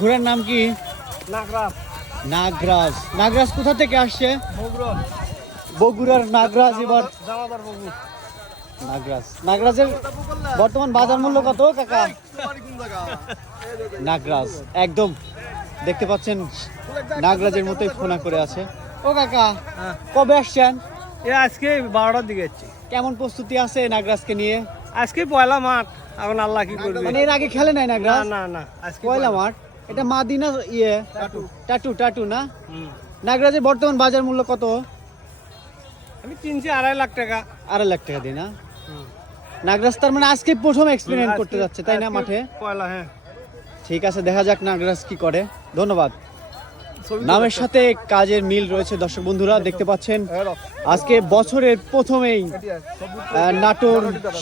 ঘোড়ার নাম কি? নাগরাজ। নাগরাজ। নাগরাজ কোথা থেকে আসছে? বগুড়া। বগুড়ার নাগরাজ। এবার দানাদার বগুড়া। নাগরাজ। নাগরাজের বর্তমান বাজার মূল্য কত কাকা? নাগরাজ একদম দেখতে পাচ্ছেন নাগরাজের মতোই ফোনা করে আছে। ও কাকা কবে আসছেন? আজকে 12টার দিকে যাচ্ছি। কেমন প্রস্তুতি আছে নাগরাজকে নিয়ে? আজকে পয়লা মাঠ, এখন আল্লাহ কি করবে। মানে এর আগে খেলে নাই নাগরাজ? না না, আজকে পয়লা মাঠ। এটা মাদিনা ইয়ে টাটু না? নাগরাজের বর্তমান বাজার মূল্য কত? আমি কিনছি 2.5 লাখ টাকা। 2.5 লাখ টাকা দিয়ে না? নাগরাজ তার মানে আজকে প্রথম এক্সপেরিমেন্ট করতে যাচ্ছে তাই না মাঠে? পয়লা, হ্যাঁ। ঠিক আছে, দেখা যাক নাগরাজ কি করে। ধন্যবাদ। নামের সাথে কাজের মিল রয়েছে। দর্শক বন্ধুরা দেখতে পাচ্ছেন আজকে বছরের প্রথমেই নাটোর